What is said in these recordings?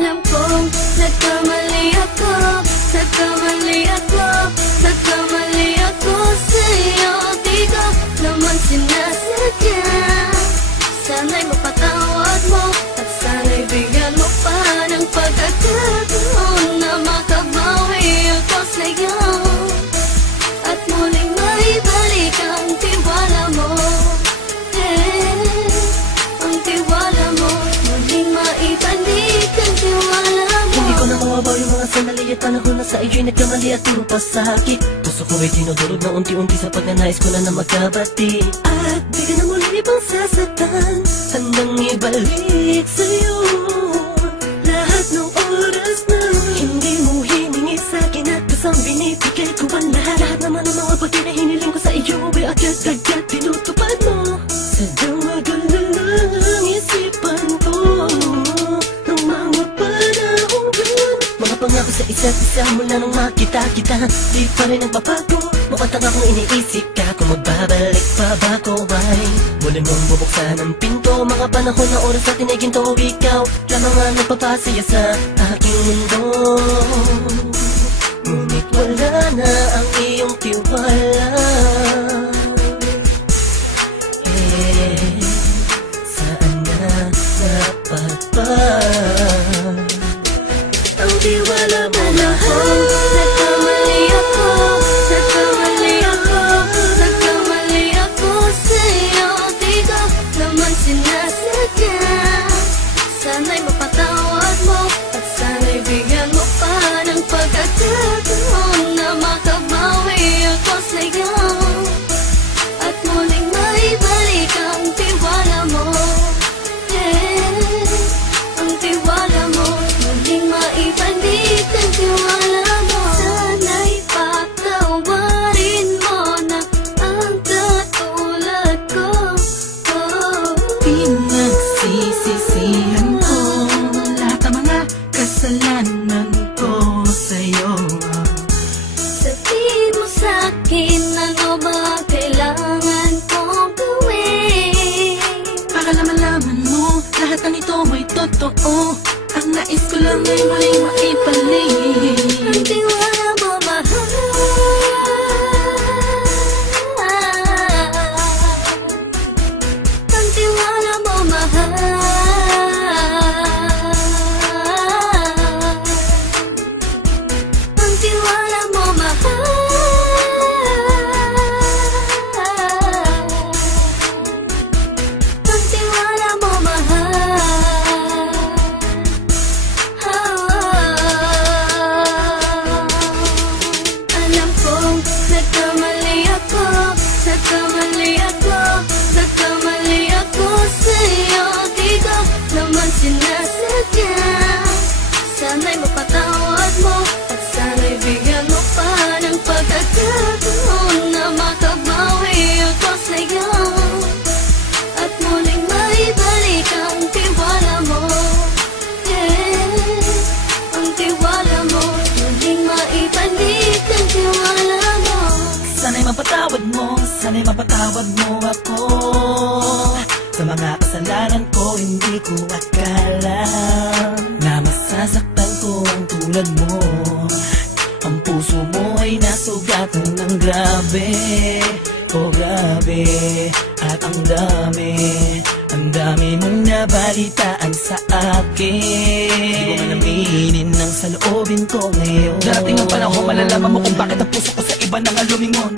Alam kong nagkamali ako, nagkamali ako, nagkamali ako sa'yo. Di ko naman sinasadya. Sana'y mapatawad mo at sana'y bigyan mo pa ng pagkakataon na makabawi ako sa'yo at muling maibalik ang tiwala mo. Ang tiwala mo, muling maibalik ang tiwala mo. Hindi ko na mawabaw yung mga sandali at panahon na sa iyo'y nagkamali at puro pasakit. Puso ko ay tinudurog na unti-unti sa pagnanais ko na magkabati. At di ka na muli pang sasaktan, handang ibalik sa'yo lahat ng oras na hindi mo hiningi sa'kin at kusang binibigay ko ang lahat. Lahat naman ng mga bagay na hiniling ko sa iyo ay agad-agad tinutupad mo. Sadyang magulo lang isipan ko ng mga panahon yun. Mga pangako sa isa't isa mula nung makita kita, di pa rin nagbabago. Mapatang akong iniisip ka kung magbabalik pa ba ko ay muli mong bubuksan ang pinto. Mga panahon na oras na tiniginto, ikaw lamang ang nagpapasaya sa aking mundo. Ngunit wala na ang iyong tiwala. Saan na napagpa ang tiwala mo? Nagkamali ako, nagkamali ako, nagkamali ako sa'yo. Di ko naman sinasadya. Sana'y mapatawad mo at sana'y bigyan mo pa ng pagkakataon na makabawi ako sa'yo at muling maibalik ang tiwala mo. Ang tiwala mo, muling maibalik ang tiwala mo. Sana'y patawarin mo na ang katulad ko. Pinagsisisihan ko lahat ng mga kasalanan ko sa'yo. Sabihin mo sa'kin ano ba kailangan kong gawin Para malaman mo lahat ng ito ay totoo. Ang nais ko lang ay muling maibalik ang tiwala mo, mahal. Ang tiwala mo, mahal. Ang tiwala mo, mahal. Ang tiwala mo, mahal. Alam kong nagkamali ako, nagkamali ako, nagkamali ako sa'yo. Di ko naman sinasadya. Sana'y mapatawad mo at sana'y bigyan mo pa ng pagkakataon na makabawi ako sa'yo at muling maibalik ang tiwala mo. Ang tiwala mo, muling maibalik ang tiwala mo. Sana'y mapatawad mo, sana'y mapatawad mo ako sa mga kasalanan ko. Hindi ko akala na masasaktan ko ang tulad mo. Ang puso mo ay nasugatan ng grabe, oh grabe. At ang dami mong nabalitaan sa akin. Di ko man aminin ang saloobin ko ngayon. Darating ang panahon, malalaman mo kung bakit ang puso ko sa iba nang alumingon.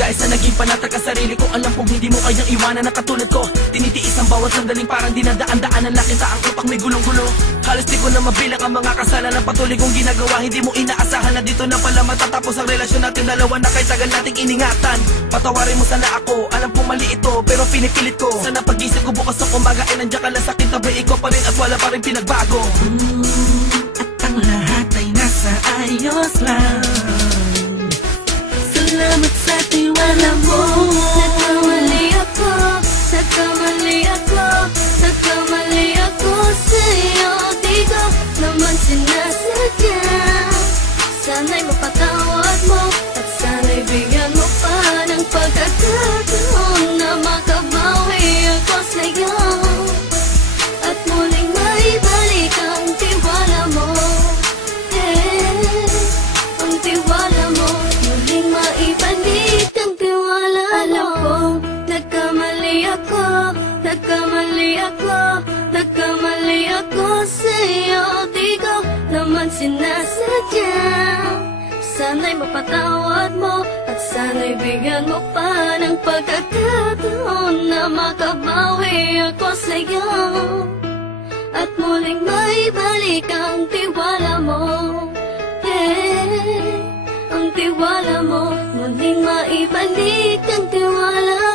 Dahil sa naging panatag ang sarili ko, alam kong hindi mo kayang iwanan na katulad ko. Tinitiis ang bawat sandaling parang dinadaan-daanan lang kita. Ang utak may gulong-gulo. Halos di ko na mabilang ang mga kasalanan patuloy kong ginagawa. Hindi mo inaasahan na dito na pala matatapos ang relasyon natin dalawa na kahit tagal nating iningatan. Patawarin mo sana ako, alam kong mali ito pero pinipilit ko. Sana pag-isip ko bukas ng umaga ay nandiyan ka lang sa akin, tabi ikaw pa rin at wala pa rin pinagbago. At ang lahat ay nasa ayos lang. Salamat sa tiwala mo. Nagkamali ako, nagkamali ako, nagkamali ako sa'yo. Di ko naman sinasadya. Sana'y mapatawad mo at sana'y bigyan mo pa ng pagkakataon na makabawi ako sa'yo at muling maibalik ang tiwala sinasadya. Sana'y mapatawad mo at sana'y bigyan mo pa ng pagkakataon na makabawi ako sa'yo at muling maibalik ang tiwala mo. Ang tiwala mo, muling maibalik ang tiwala